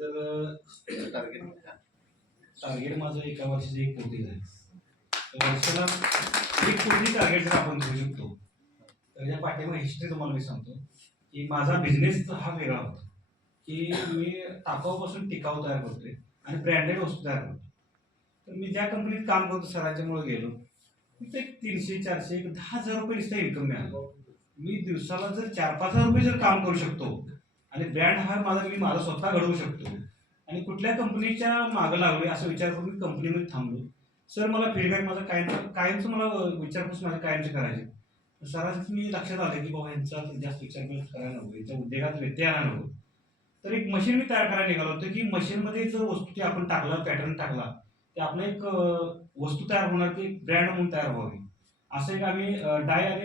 तर टार्गेट माझं एका वर्षाचं 1 कोटी आहे. तर वर्षाला 1 कोटी टार्गेट जर आपण घेऊ शकतो, तर या पाठीमागे हिस्ट्री तुम्हाला मी सांगतो की माझा बिझनेस हा वेगळा होता की मी टाकाऊपासून टिकाऊ तयार करतोय आणि ब्रँडेड वस्तू तयार करतो. तर मी ज्या कंपनीत काम करतो सरांच्यामुळे गेलो, तिथे 300-400 10,000 रुपये नुसतं इन्कम मिळालं. मी दिवसाला जर 4-5 हजार रुपये जर काम करू शकतो आणि ब्रँड हा मी माझा स्वतः घडवू शकतो आणि कुठल्या कंपनीच्या मागं लागलोय असं विचार करून मी कंपनीमध्ये थांबलो. सर मला फीडबॅक माझा कायमचं मला विचारपूस माझ्या कायमची करायची. सरांचं मी लक्षात आलं की बाबा यांचा जास्त विचारपूस करायला नको, यांच्या उद्योगात व्यत्यय आला नको. तर एक मशीन मी तयार करायला निघालो होतो की मशीनमध्ये जर वस्तू ती आपण टाकला, पॅटर्न टाकला, ते आपलं एक वस्तू तयार होणार, ती ब्रँड म्हणून तयार व्हावी. असं एक आम्ही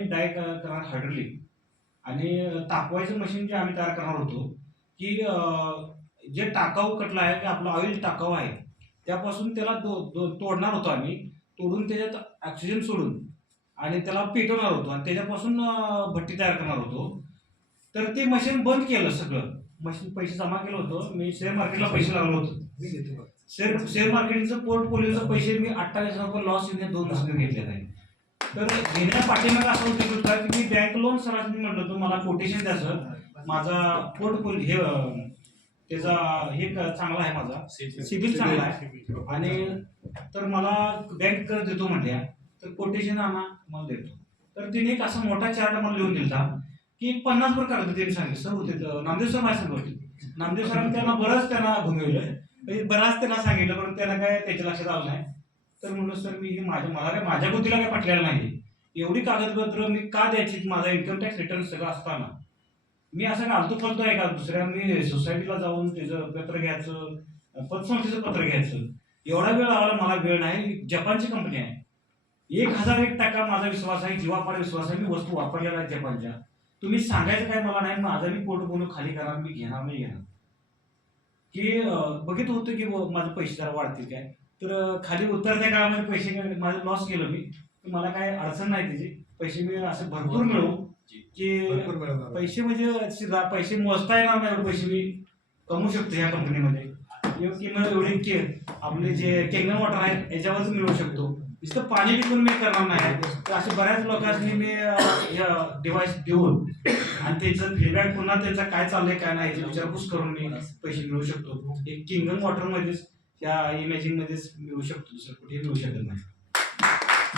डाय करणार हायड्रोलिक आणि तापवायचं मशीन जे आम्ही तयार करणार होतो की जे टाकाऊ कटला आहे ते आपलं ऑइल टाकाऊ आहे त्यापासून त्याला तोडणार होतो आम्ही. तोडून त्याच्यात ऑक्सिजन सोडून आणि त्याला पेटवणार होतो आणि त्याच्यापासून भट्टी तयार करणार होतो. तर ते मशीन बंद केलं सगळं. मशीन पैसे जमा केलं होतं मी, शेअर मार्केटला पैसे लावलं होतं. शेअर मार्केटिंगचं पोर्टफोलिओचे पैसे मी 28,000 रुपये लॉस येऊन 2 मशीन घेतले आहे. तर घेण्या पाठीमागे असं होतं होता की मी बँक लोन सरांनी म्हटलं होतं मला कोटेशन द्या सर, माझा पोर्टफोलिओ हे त्याचा हे चांगला आहे, माझा सिबिल चांगला आहे आणि तर मला बँक कर्ज देतो म्हटल्या. तर कोटेशन आणा मला देतो. तर तिने एक असा मोठा चार्ट मला लिहून दिला की 50 वर कागद त्यांनी सांगितलं. सर होते नामदेव सर माझ्या सांगत होते. नामदेव सरांनी त्यांना घुमवलं, बराच त्यांना सांगितलं, पण त्यांना काय त्याच्या लक्षात आलं नाही. तर म्हणलं सर मी माझ्या बुद्धीला काय पटलेलं नाही, एवढी कागदपत्र मी का द्यायची, माझा इन्कम टॅक्स रिटर्न सगळं असताना मी असं आलतो फालतो आहे का दुसऱ्या मी सोसायटीला जाऊन त्याचं पत्र घ्यायचं, पतसंस्थेचं पत्र घ्यायचं, एवढा वेळ लावायला मला वेळ नाही. जपानची कंपनी आहे, 1001% माझा विश्वास आहे, जीवापाड विश्वास आहे. मी वस्तू वापरलेल्या आहेत जपानच्या. तुम्ही सांगायचं काय मला नाही, माझा मी पोर्टफोलिओ खाली करणार, मी घेणार नाही घेणार. की बघित होतं की माझे पैसे जरा वाढतील काय. तर खाली उतरत्या काळामध्ये पैसे माझं लॉस केलं मी, मला काय अडचण नाही त्याची. पैसे मी असे भरपूर मिळवू की पैसे म्हणजे पैसे मोजता येणार नाही पैसे मी कमवू शकतो या कंपनीमध्ये. किंवा एवढे आपले जे केंगन वॉटर आहेत याच्यावरच मिळवू शकतो. नुसतं पाणी विकून मी करणार नाही. तर असे बऱ्याच लोकांनी मी डिव्हाइस देऊन आणि त्याचं फीडबॅक पुन्हा त्याचा काय चाललंय काय नाही याची विचारपूस करून मी पैसे मिळवू शकतो. एक किंगन वॉटर मध्येच त्या इमेजिंग मध्येच मिळवू शकतो, दुसरं कुठेही मिळू शकत नाही.